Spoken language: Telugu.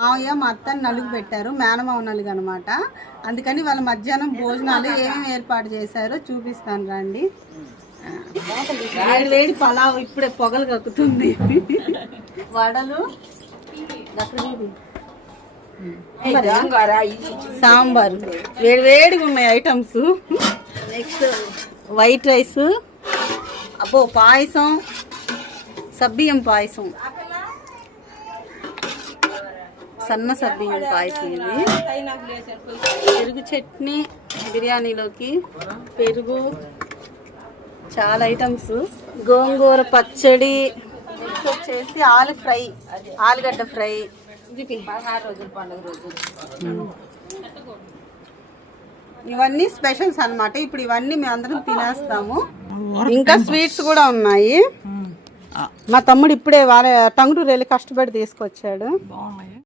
మావయ్య మా అత్త నలుగు పెట్టారు మేనమావ నలుగు అనమాట అందుకని వాళ్ళ మధ్యాహ్నం భోజనాలు ఏమేమి ఏర్పాటు చేశారో చూపిస్తాను రండి. వేడి వేడి పలావ్ ఇప్పుడే పొగలు కక్కుతుంది. వడలు. సాంబార్. వేడి వేడిగా ఉన్నాయి ఐటమ్స్. నెక్స్ట్. వైట్ రైస్ అబ్బో పాయసం సబ్బియ్యం పాయసం. సన్న సబ్బియ్యం పాయసం ఇది పెరుగు చట్నీ బిర్యానీలోకి పెరుగు చాలా ఐటమ్స్. గోంగూర పచ్చడి నెక్స్ట్ వచ్చేసి ఆలు ఫ్రై ఆలుగడ్డ ఫ్రై. ఇవన్నీ స్పెషల్స్ అన్నమాట. ఇప్పుడు ఇవన్నీ మేము అందరం తినేస్తాము. ఇంకా స్వీట్స్ కూడా ఉన్నాయి. మా తమ్ముడు ఇప్పుడే వాళ్ళ టంగుటూరు వెళ్ళి కష్టపడి తీసుకొచ్చాడు.